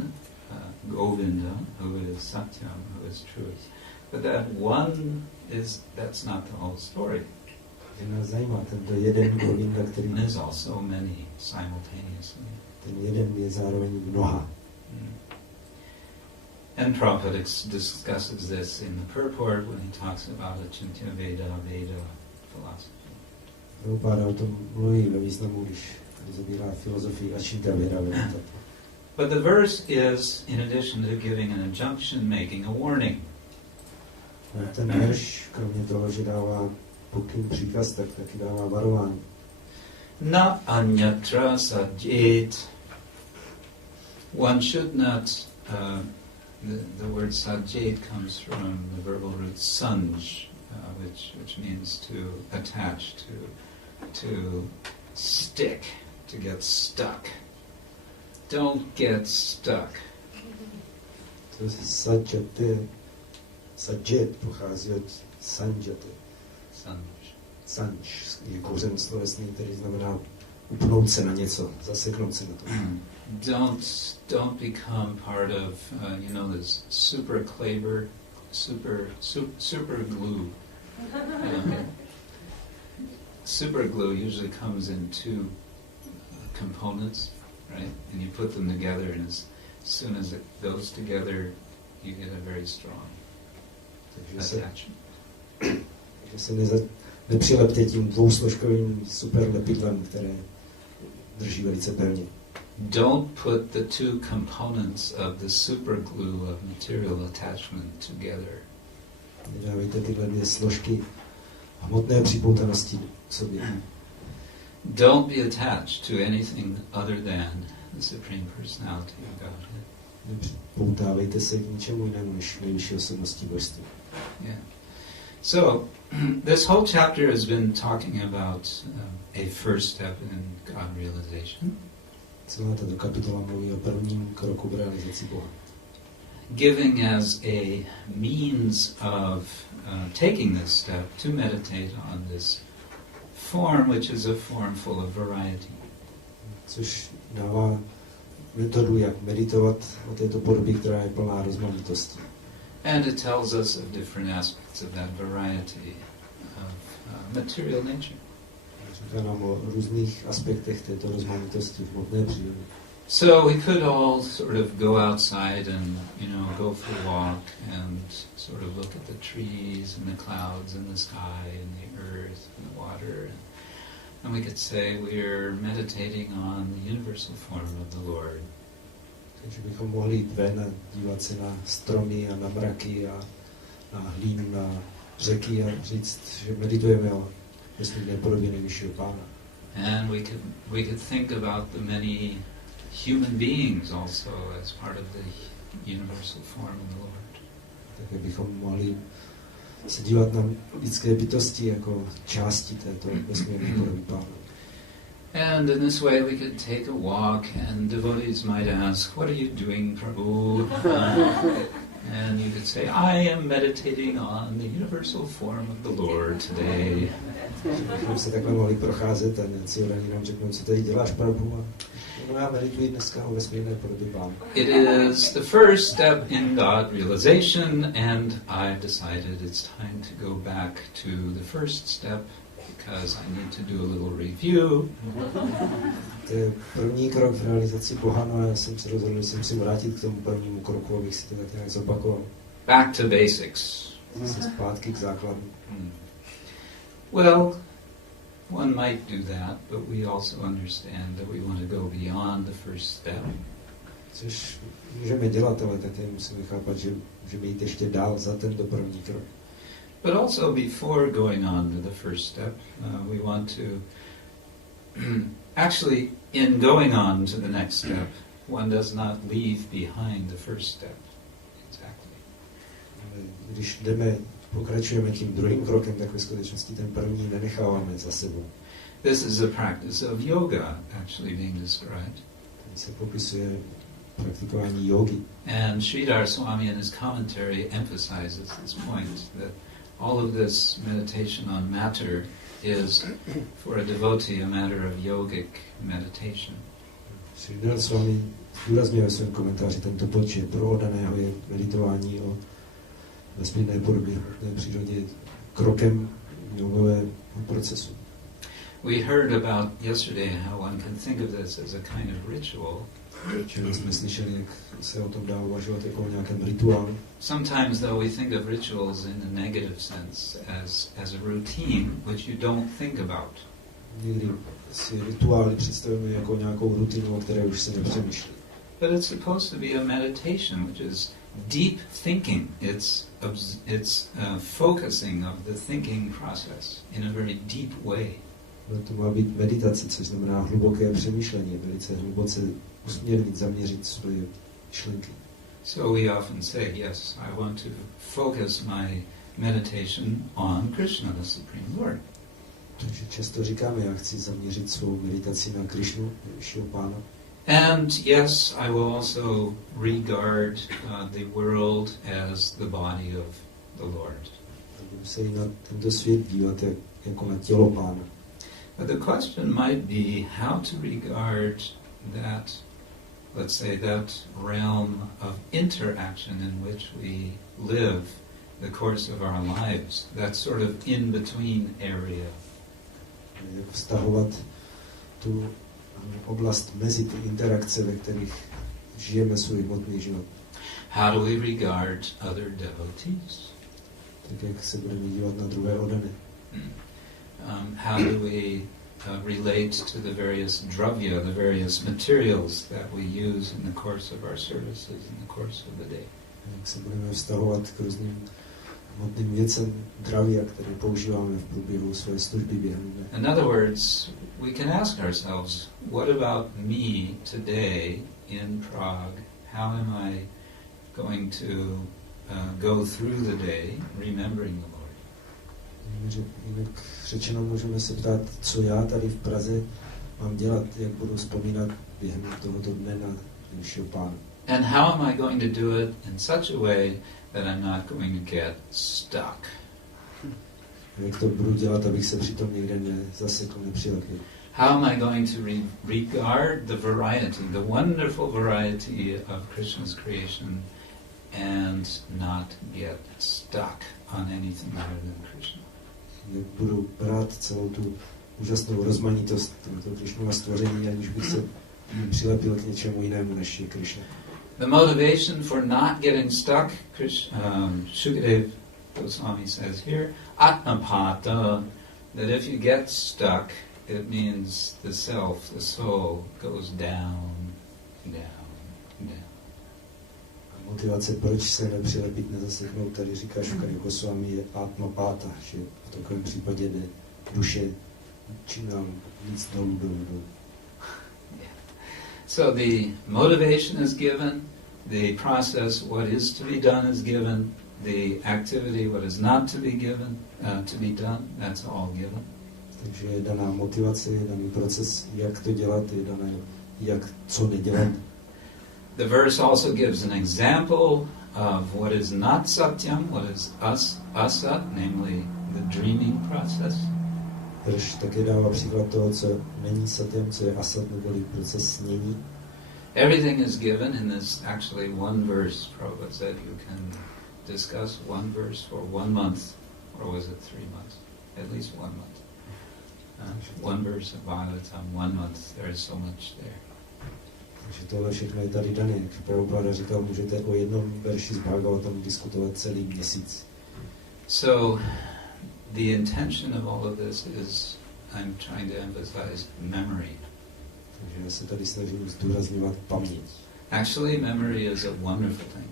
Govinda, who is satyam, who is truth. But that one that's not the whole story. Nás zajímá tento jeden Govinda, který There's also many simultaneously. Ten jeden je zároveň mnoha. And Prabhupada discusses this in the purport when he talks about Achintya Veda philosophy. Prabhupada o tom mluví ve významu, když rozebírá filozofii Achintya Veda. But the verse is, in addition to giving an injunction, making a warning. Ten verš, kromě toho, že dává pokyn, příkaz, tak taky dává varování. Nānyatra sajjed. One should not, the word sajjed comes from the verbal root sanj, which means to attach, to stick, to get stuck. Don't get stuck. To je sajjet pochází od sanjate. Sanj je kořen slovesný, který znamená upnout se na něco, zaseknout se na to. Don't become part of, this super glue. Super glue usually comes in two components, right? And you put them together, and as soon as it goes together, you get a very strong attachment. Takže se nepřilepte tím dvousložkovým super lepidlem, které drží velice pevně. Don't put the two components of the super glue of material attachment together. Nedávejte tyhle dvě složky hmotné připoutanosti k sobě. Don't be attached to anything other than the Supreme Personality of Godhead. Nepoutávejte se k ničemu jinému než nejvyšší osobnosti božství. Yeah. So, this whole chapter has been talking about a first step in God realization. Celá tato kapitola mluví o prvním kroku v realizaci Boha. Giving as a means of taking this step to meditate on this form, which is a form full of variety. Což dává metodu, jak meditovat o této podobě, která je plná rozmanitosti. And it tells us of different aspects of that variety of material nature. Říká nám o různých aspektech této rozmanitosti v hmotné přírody. So we could all sort of go outside and, go for a walk and sort of look at the trees and the clouds and the sky and the earth and the water. And we could say we're meditating on the universal form of the Lord. Takže bychom mohli jít ven a dívat se na stromy a na mraky a na hlínu, na řeky a říct, že meditujeme o vesmírné podobě nejvyššího Pána. And we could think about the many human beings also as part of the universal form of the Lord. Také bychom mohli se dívat na lidské bytosti jako části této vesmírné podoby Pána. And in this way we could take a walk and devotees might ask, what are you doing, Prabhu? And you could say, I am meditating on the universal form of the Lord today. Bychom se takhle mohli procházet a něci oraní nám řeknou, co tady děláš, Prabhu? No, já medituji dneska o vesmírné podobě Pána. It is the first step in God realization, and I've decided it's time to go back to the first step because I need to do a little review. To je první krok v realizaci Boha, no a já jsem se rozhodl, že se musím vrátit k tomu prvnímu kroku, abych si to tak nějak zopakoval. Back to basics. Zase zpátky k základu. Well, one might do that, but we also understand that we want to go beyond the first step. Což můžeme dělat, ale také musíme chápat, že můžeme jít ještě dál za tento první krok. But also before going on to the first step, we want to actually, in going on to the next step, one does not leave behind the first step. Exactly. Když pokračujeme tím druhým krokem, tak ve skutečnosti ten první nenecháváme za sebou. This is a practice of yoga actually being described. Tady se popisuje praktikování jógy. And Sridhar Swami in his commentary emphasizes this point, that all of this meditation on matter is for a devotee a matter of yogic meditation. Sridhar Swami zdůrazňuje ve svém komentáři tento bod, že pro oddaného je meditování o vesmírné podobě v přírodě krokem jogového procesu. We heard about yesterday how one can think of this as a kind of ritual. Včera jsme slyšeli, jak se o tom dá uvažovat jako o nějakém rituálu. Sometimes, though, we think of rituals in a negative sense, as a routine which you don't think about. Někdy si rituály představujeme jako nějakou rutinu, o které už se nepřemýšlí. But it's supposed to be a meditation, which is deep thinking. It's focusing of the thinking process in a very deep way. To má být meditace, což znamená hluboké přemýšlení, velice hluboce usměrnit, zaměřit svoje myšlenky. So we often say, yes, I want to focus my meditation on Krishna, the Supreme Lord. Takže často říkáme, já chci zaměřit svou meditaci na Krishnu, nejvyššího Pána. And yes, I will also regard the world as the body of the Lord. Budu se i na tento svět dívat jako na tělo Pána. But the question might be how to regard that, let's say, that realm of interaction in which we live the course of our lives, that sort of in-between area. Jak vztahovat tu oblast mezi ty interakce, ve kterých žijeme svůj hmotný život. How do we regard other devotees? Tak jak se budeme dívat na druhé oddané. How do we relate to the various dravya, the various materials that we use in the course of our services, in the course of the day? Jak se budeme vztahovat k různým hmotným věcem dravya, které používáme v průběhu své služby během dne. In other words, we can ask ourselves, what about me today in Prague? How am I going to go through the day remembering the Lord? Jinak řečeno můžeme se ptát, co já tady v Praze mám dělat, jak budu vzpomínat během tohoto dne na nejvyššího Pána. And how am I going to do it in such a way that I'm not going to get stuck? Jak to budu dělat, abych se přitom někde nezasekl, nepřilekl? How am I going to regard the variety, the wonderful variety of Krishna's creation and not get stuck on anything other than Krishna? Jak budu brát celou tu úžasnou rozmanitost tohoto Krishnova stvoření, aniž bych se přilepil k něčemu jinému, než je Krishna. The motivation for not getting stuck, Shukadeva Goswami says here, ātma-pātaḥ, that if you get stuck, it means the self, the soul, goes down, down, down. motivace, proč se nepřilepit, nezaseknout, tady říká Šukadeva Swami, je ātma-pātaḥ, že v takovém případě jde duše čím dál víc dolů. So the motivation is given, the process, what is to be done is given, the activity, what is not to be given, to be done, that's all given. Takže je daná motivace, je daný proces, jak to dělat, je dané, jak co nedělat. The verse also gives an example of what is not satyam, what is asat, namely the dreaming process. Verš také dává příklad toho, co není satyam, co je asat, neboli proces snění. Everything is given in this actually one verse. Prabhupada said you can discuss one verse for 1 month, or was it 3 months? At least 1 month. One verse of Bhagavatam, 1 month, there is so much there. Takže tohle všechno je tady dané. Jak Prabhupada říkal, můžete o jednom verši z Bhagavatam diskutovat celý měsíc. So, the intention of all of this is, I'm trying to emphasize memory. Takže já se tady snažím zdůrazňovat paměť. Actually, memory is a wonderful thing.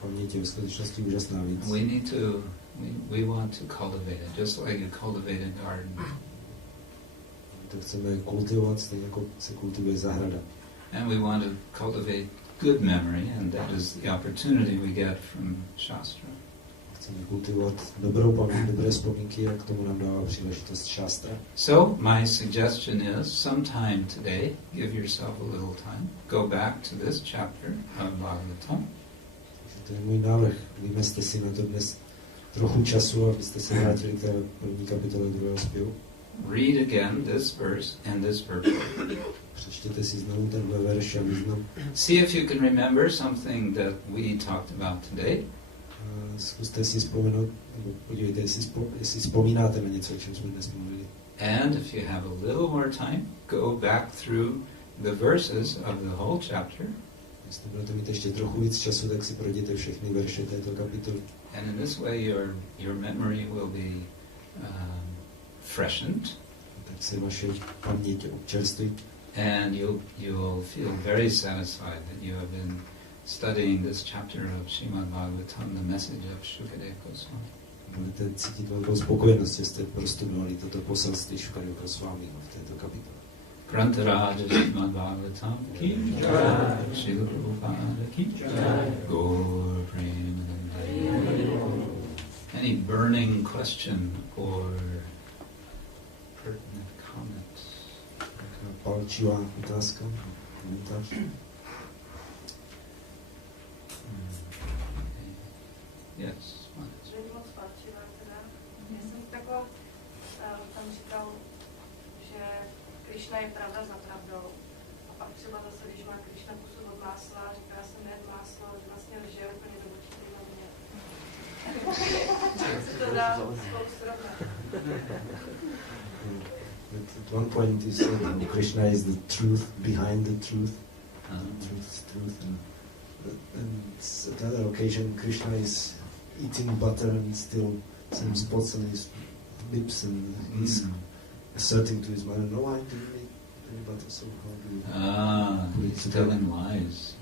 Paměť je v skutečnosti úžasná věc. We want to cultivate it, just like you cultivate a garden. To chceme kultivovat, stejně jako se kultivuje zahrada. And we want to cultivate good memory, and that is the opportunity we get from Shastra. Chceme kultivovat dobrou paměť, dobré vzpomínky, a k tomu nám dává příležitost Shastra. So, my suggestion is, sometime today, give yourself a little time, go back to this chapter of Bhagavatam. To je můj návrh. Vymezte si na to dnes trochu času, abyste se vrátili k té první kapitole druhého zpěvu. Read again this verse and this purport. Přečtěte si znovu tenhle verš a význam. See if you can remember something that we talked about today. Zkuste si vzpomenout, nebo podívejte, jestli vzpomínáte na něco, o čem jsme dnes mluvili. And if you have a little more time, go back through the verses of the whole chapter. Jestli budete mít ještě trochu víc času, tak si projděte všechny verše této kapitoly. And in this way your memory will be freshened. Tak se vaše paměť občerství. And you'll feel very satisfied that you have been studying this chapter of Srimad-Bhagavatam, the message of Shukadeva Swami. Budete cítit velkou spokojenost, že jste prostudovali toto poselství Shukadeva Swami v této kapitole. Grantaraja Srimad-Bhagavatam ki jai, Śrīla Prabhupada ki jai, Gaur Premanande. Any burning question or pertinent comment? Palčivá otázka, komentář. Yes. Není moc palčivá teda. Já jsem takhle tam říkal, že Krishna je pravda za pravdou. A pak třeba zase, když má Krishna kusy od másla, říká, já jsem nejedl máslo, že vlastně lže úplně do očí na mě. Jak se to dá spolu srovnat? At one point he said Krishna is the truth behind the truth. Truth is truth. And at another occasion Krishna is eating butter and still some spots on his lips, and he's asserting to his mother, no, I didn't eat any butter, so how do you... He's telling lies.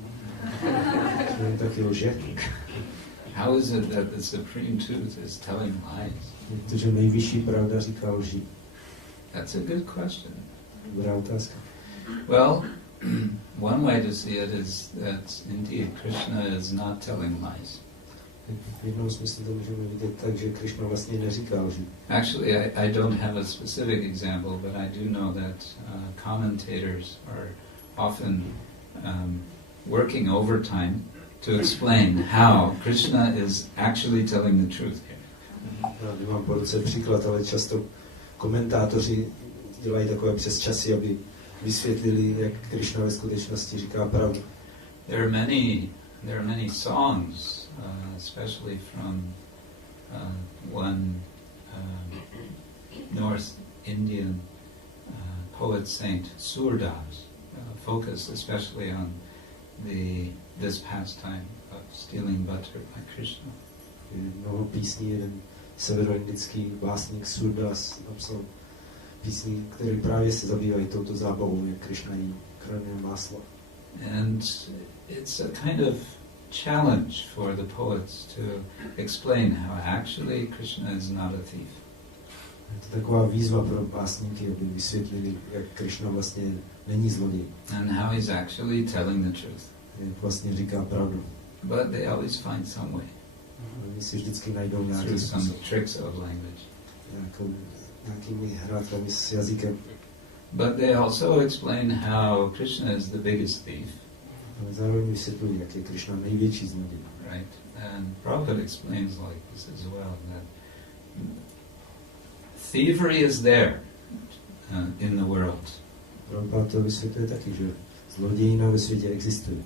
Taky lže. How is it that the Supreme Truth is telling lies? Protože nejvyšší pravda říká lži. That's a good question. Dobrá otázka. Well, one way to see it is that indeed Krishna is not telling lies. V jednom smyslu to můžeme vidět tak, že Krishna vlastně neříká lži. Actually, I don't have a specific example, but I do know that commentators are often working overtime to explain how Krishna is actually telling the truth here. Já nemám po ruce příklad, ale často komentátoři dělají takové přesčasy, aby vysvětlili, jak Krishna ve skutečnosti říká pravdu. There are many songs, especially from one North Indian poet saint, Surdas, focused especially on this pastime of stealing butter by Krishna. Mnoho písní, jeden severoindický básník Surdas napsal písní, které právě se zabývají touto zábavou, jak Krishna jí krane máslo. And it's a kind of challenge for the poets to explain how actually Krishna is not a thief. Je to taková výzva pro básníky, aby vysvětlili, jak Krishna vlastně není zloděj. And how he's actually telling the truth. Jak vlastně říká pravdu. But they always find some way. Oni si vždycky najdou nějaký Through some způsob. tricks of language. Nějakými hrátkami s jazykem. But they also explain how Krishna is the biggest thief. Ale zároveň vysvětlují, jak je Krishna největší zloděj. Right? And Prabhupada explains like this as well, that thievery is there in the world. Prabhupada to vysvětluje taky, že zlodějina ve světě existuje.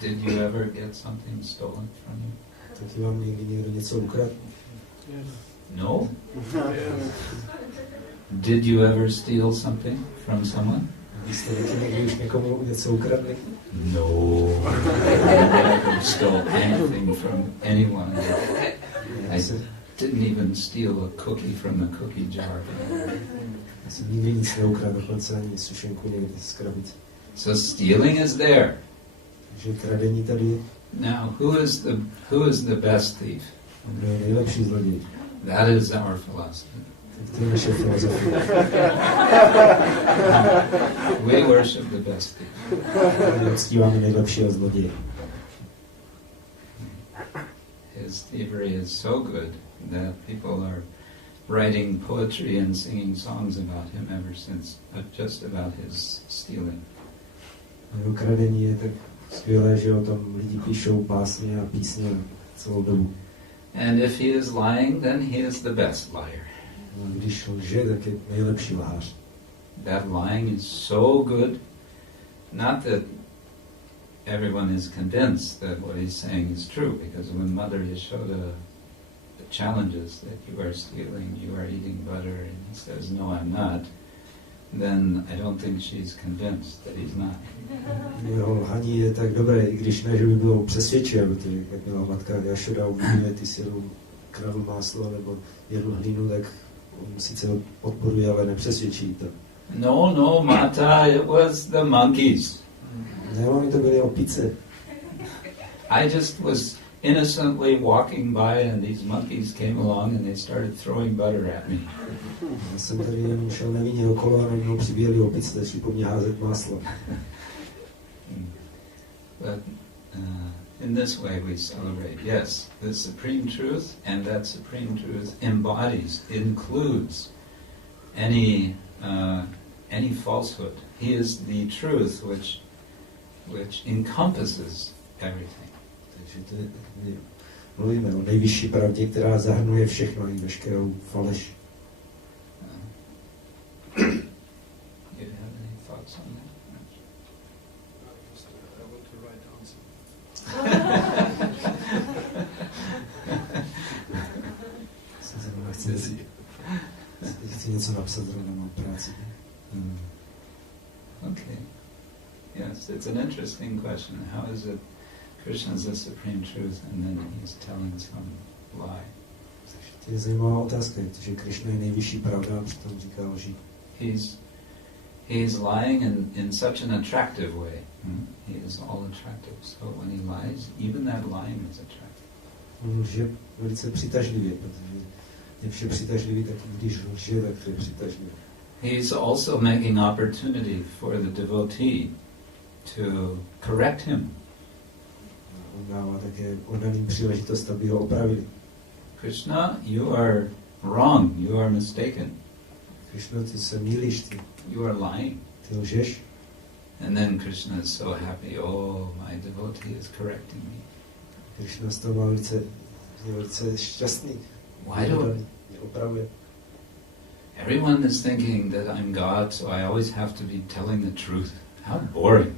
Did you ever get something stolen from you? Taky vám někdy někdo něco ukradl? No? Did you ever steal something from someone? Jste taky někdy už někomu něco ukradli? No. I never stole anything from anyone. I didn't even steal a cookie from the cookie jar. Já jsem nikdy nic neukradl, dokonce ani sušenku někdy z krabice. So stealing is there. Takže kradení tady je. Now, who is the best thief? Kdo je nejlepší zloděj? That is our philosophy. To je naše filozofie. We worship the best thief. My uctíváme nejlepšího zloděje. His thievery is so good that people are writing poetry and singing songs about him ever since, just about his stealing. Jeho kradení je tak skvělé, že o tom lidi píšou básně a písně celou dobu. And if he is lying, then he is the best liar. No, když lže, tak je nejlepší lhář. That lying is so good, not that everyone is convinced that what he's saying is true, because when Mother Yashoda challenges that you are stealing, you are eating butter, and he says, no, I'm not, then I don't think she's convinced that he's not. Jeho lhaní je tak dobré, i když ne, že by bylo přesvědčivé, jak měla matka Jašoda uvidíme, ty si kradl máslo nebo jedl hlínu, tak on sice podporuje, ale nepřesvědčí to. No, Mata, it was the monkeys. Ne, oni to byly opice. I just was innocently walking by and these monkeys came along and they started throwing butter at me. Já jsem tady jenom šel nevinně okolo a najednou přibíjeli opice, začali po mně házet máslo. But in this way we celebrate, yes, the supreme truth, and that supreme truth embodies, includes any falsehood. He is the truth which encompasses everything. Takže to je, mluvíme o nejvyšší pravdě, která zahrnuje všechno i veškerou faleš. You have any thoughts on that? I want the right answer. Chci něco napsat, zrovna mám práci. Okay. Yes, it's an interesting question. How is it Krishna is the supreme truth and then he's telling some lie? To je zajímavá otázka, protože Krishna je nejvyšší pravda a přitom říká lži. He's lying in such an attractive way. He is all attractive. So when he lies, even that lying is attractive. On lže velice přitažlivě, protože je vše přitažlivý, tak když lže, tak to je přitažlivé. He's also making opportunity for the devotee to correct him. On dává také oddaným příležitost, aby ho opravili. Krishna, you are wrong, you are mistaken. Krishna, ty se mýlíš, ty You are lying. lžeš. And then Krishna is so happy, oh, my devotee is correcting me. Krishna z toho je velice šťastný. Why do Opravuje. everyone is thinking that I'm God, so I always have to be telling the truth? How boring.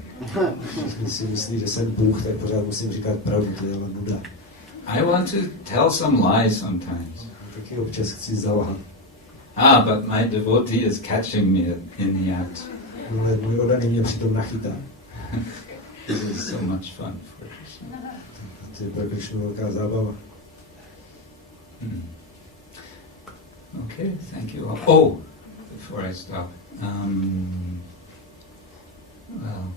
Všichni si myslí, že jsem Bůh, tak pořád musím říkat pravdu, to je ale nuda. I want to tell some lies sometimes. Taky občas chci zalhat. But my devotee is catching me in the act. Ale můj oddaný mě přitom nachytá. This is so much fun for Krishna. To je pro Krishnu velká zábava. Okay, thank you all. Oh, before I stop, well,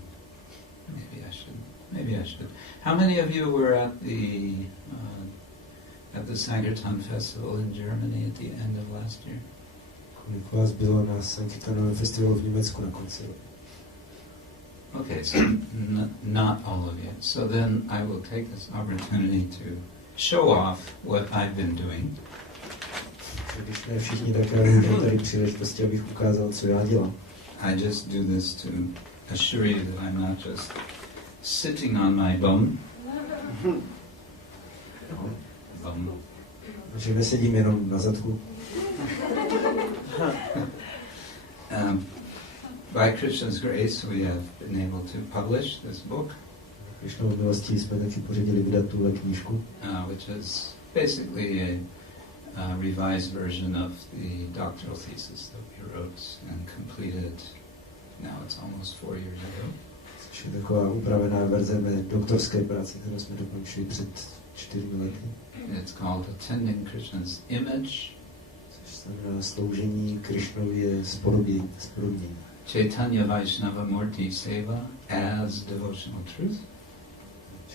maybe I should maybe I should. How many of you were at the Sankirtan festival in Germany at the end of last year? Kolik vás bylo na Sankirtanovém festivalu v Německu na konci? Okay, so not all of you. So then I will take this opportunity to show off what I've been doing. Když ne všichni, tak já mám tady příležitosti, abych ukázal, co já dělám. I just do this to assure you that I'm not just sitting on my bum. Že nesedím jenom na zadku. By Krishna's grace, we have been able to publish this book, Krishnovou milostí jsme taky pořídili vydat tuhle knížku, which is basically a revised version of the doctoral thesis that we wrote and completed. Now it's almost 4 years ago. Což je taková upravená verze mé doktorské práce, kterou jsme dokončili před 4 lety. It's called Attending Krishna's Image. Což znamená sloužení Krishnově spodobnění. Chaitanya Vaishnava Murti Seva as Devotional Truth.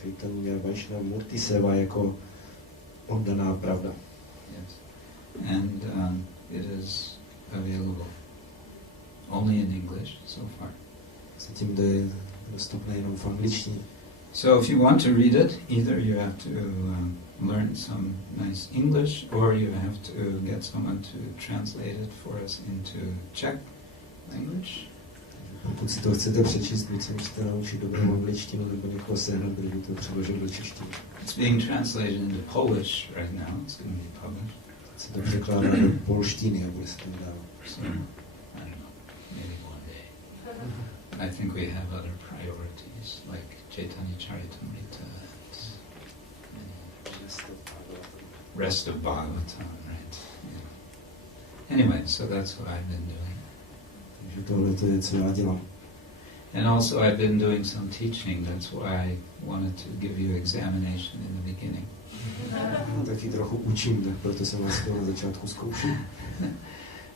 Chaitanya Vaishnava Murti Seva jako oddaná pravda. Yes. And it is available only in English so far. Zatím to je dostupné jenom v angličtině. So if you want to read it, either you have to learn some nice English, or you have to get someone to translate it for us into Czech language. Pokud si to chcete přečíst, buď se musíte naučit dobrou angličtinu, nebo někoho sehnat, kdo by to přeložil do češtiny. It's being translated into Polish right now. It's going to be published. Se to překládá do polštiny a bude se to vydávat. So, I don't know, maybe one day. I think we have other priorities, like Chaitanya Charitamrita and rest of Bhagavatam, right? Yeah. Anyway, so that's what I've been doing. Takže tohle to je, co já dělám. And also I've been doing some teaching, that's why I wanted to give you examination in the beginning. Taky trochu učím, tak proto jsem vás chtěl na začátku zkoušet.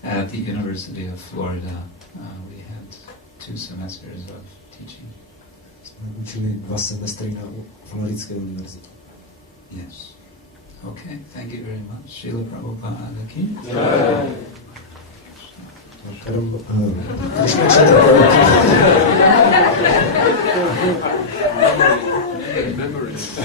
At the University of Florida, we had 2 semesters of teaching. Jsme učili 2 semestry na Floridské univerzitě. Yes. Okay, thank you very much. Srila Prabhupada ki. Krishna Kshetra Swami. Memories.